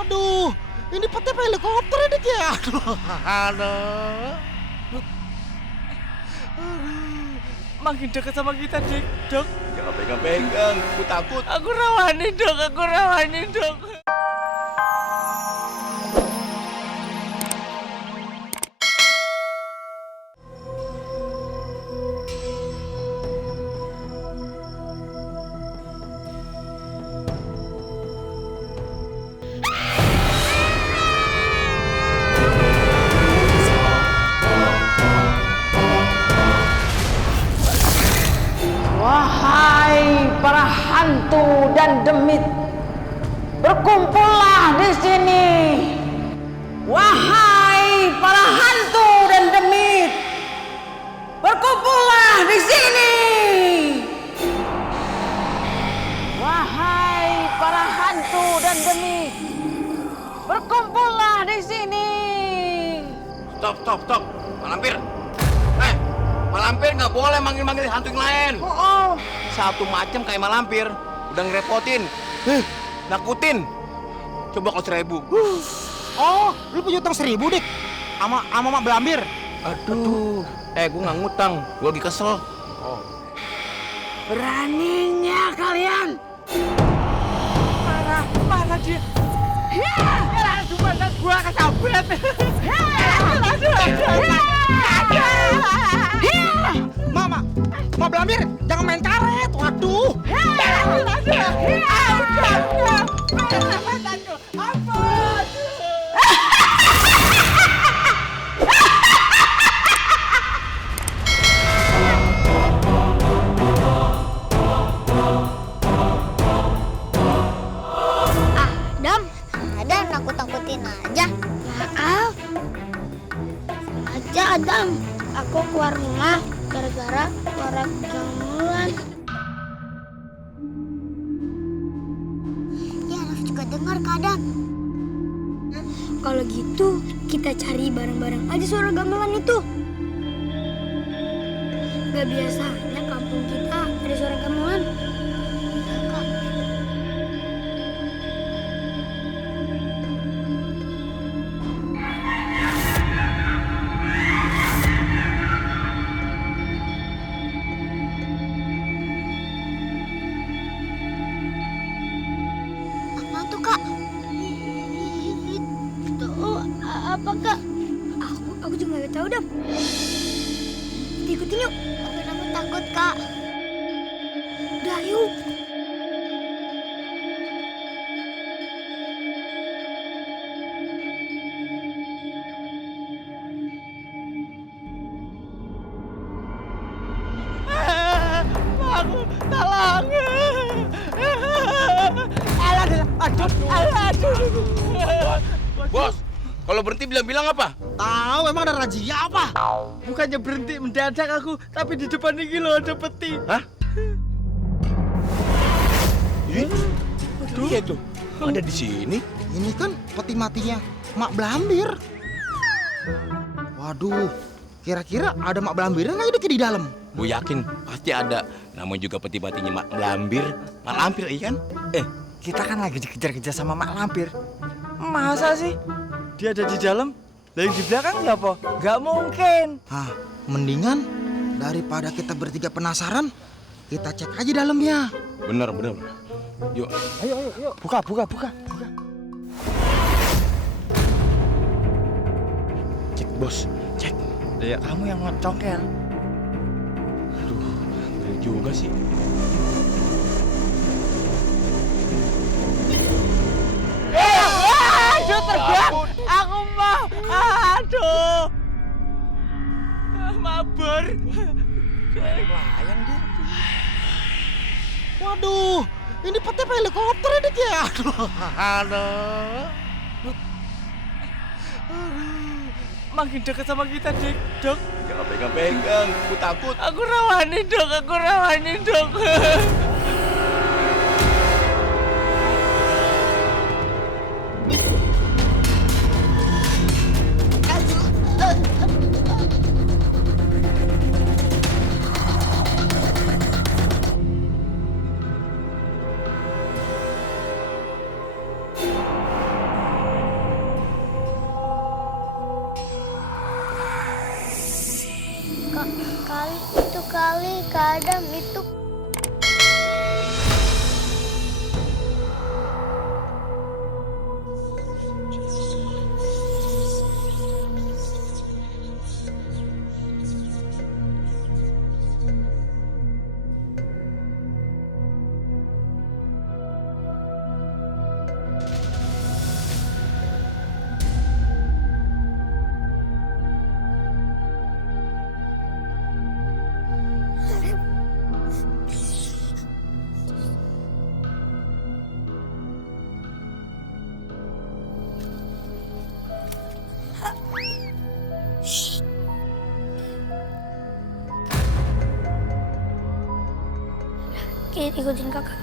Waduh, ini pakai helikopter ini ya. Aduh. Makin dekat sama kita, Dik. Dok. Jangan pegang-pegang, aku takut. Aku rawani, Dok. Aku rawani, Dok. Wahai para hantu dan demit, berkumpullah di sini. Wahai para hantu dan demit, berkumpullah di sini. Wahai para hantu dan demit, berkumpullah di sini. Stop. Malampir. Malampir nggak boleh manggil-manggil hantu yang lain. Oh. Satu macam kayak malampir. Udah ngerepotin. Nakutin. Coba kau 1000. Oh, lu punya utang 1000 dik, sama mak Belambir. Aduh. Gue nggak ngutang. Gue lagi kesel. Beraninya kalian. Mana dia? Ya, cuma gua kesabet. Mak Belambir, jangan main karet. Waduh. Adam, nakut-nakutin aja. Maaf. Aja Adam, aku keluar rumah gara-gara suara gamelan. Ya, Raf juga dengar Kak Adam. Kalau gitu, kita cari bareng-bareng aja suara gamelan itu. Gak biasanya kampung kita ada suara gamelan. Apa tuh Kak? Itu apa Kak? Aku juga gak tahu, Dam. Ikutin yuk. Aku takut Kak. Udah, yuk. Aku tolong. Aduh. Bos, kalau berhenti bilang-bilang apa? Tahu emang ada razia apa? Bukannya berhenti mendadak aku, tapi di depan ini loh ada peti. Hah? Iya tuh. Ada di sini. Ini kan peti matinya Mak Belambir. Waduh, kira-kira ada Mak Belambir nggak di dalam? Gue yakin pasti ada. Namanya juga peti matinya Mak Lampir. Mak Lampir, iya kan? Kita kan lagi dikejar-kejar sama Mak Lampir. Masa sih? Dia ada di dalam? Lah yang di belakang siapa? Gak mungkin. Hah, mendingan daripada kita bertiga penasaran, kita cek aja dalamnya. Bener. Yuk. Ayo. Buka. Cek, bos. Cek. Ya kamu yang ngecongkel. Aduh, ngeri juga sih. Aduh, terbang. Aku mau. Aduh. Mabur. Melayang dia. Waduh, ini peti helikopter ini ya. Aduh. Makin dekat sama kita, Dik. Dok. Jangan pegang-pegang, aku takut. Aku rawani, Dok. kali Kak Adam itu. Kita ikutin kakak.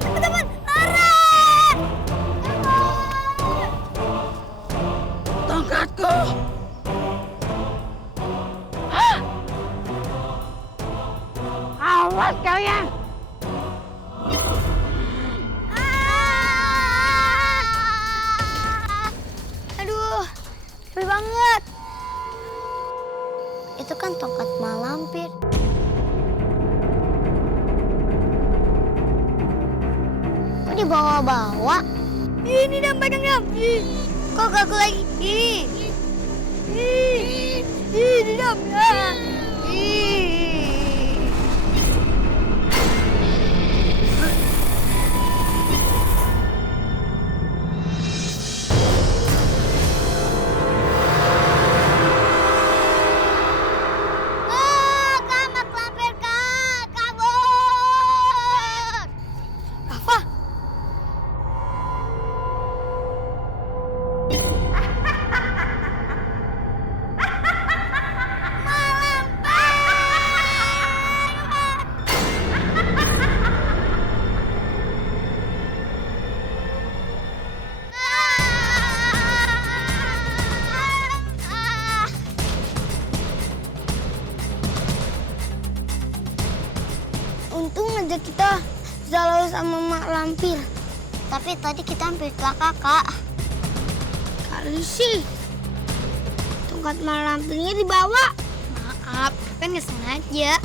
Teman-teman, lari! Tongkatku. Awas kalian. Aduh, capek banget. Itu kan tongkat malampir. Kok dibawa-bawa? Ini dam pegang dam. Kok gagal lagi? Ini dam. Kak, mak lampir, Kak. Kabur. Rafa, Untung aja kita jalan sama mak lampir. Tapi tadi kita hampir celaka, Kak. Kali sih. Tongkat mak lampirnya dibawa. maaf, kan nggak sengaja.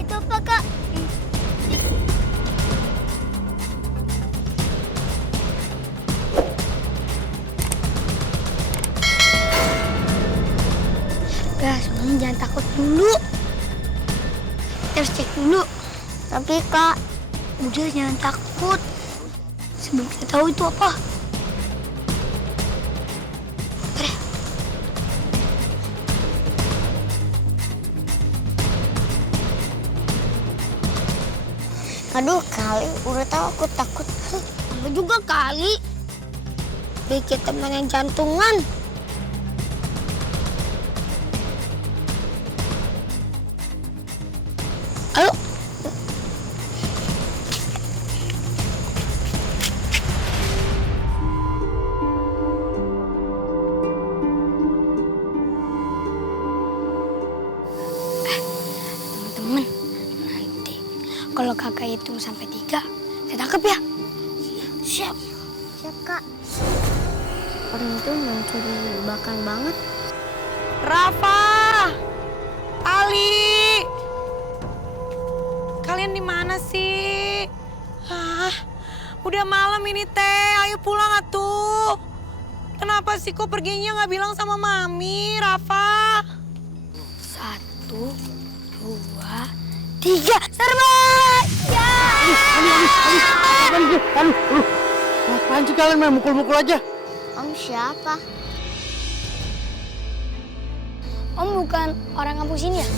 Itu apa, Kak? Udah, semuanya jangan takut dulu. Kita harus cek dulu. Tapi, Kak, Udah, jangan takut. Sebelum kita tahu itu apa. Bentar ya. aduh, kali udah tahu aku takut. Aku juga kali. Bikin teman yang jantungan. Ayo. Teman-teman, nanti kalau kakak hitung sampai 3, saya tangkap ya. Siap. Siap, Kak. Orang itu mencurigakan banget. Rafa, Ali, kalian di mana sih? Udah malam ini teh, ayo pulang atuh. Kenapa sih kok perginya nggak bilang sama Mami, Rafa? 1, 2, 3, serban! Ya! Ngapain sih kalian main mukul-mukul aja? Om siapa? Om bukan orang kampung sini ya?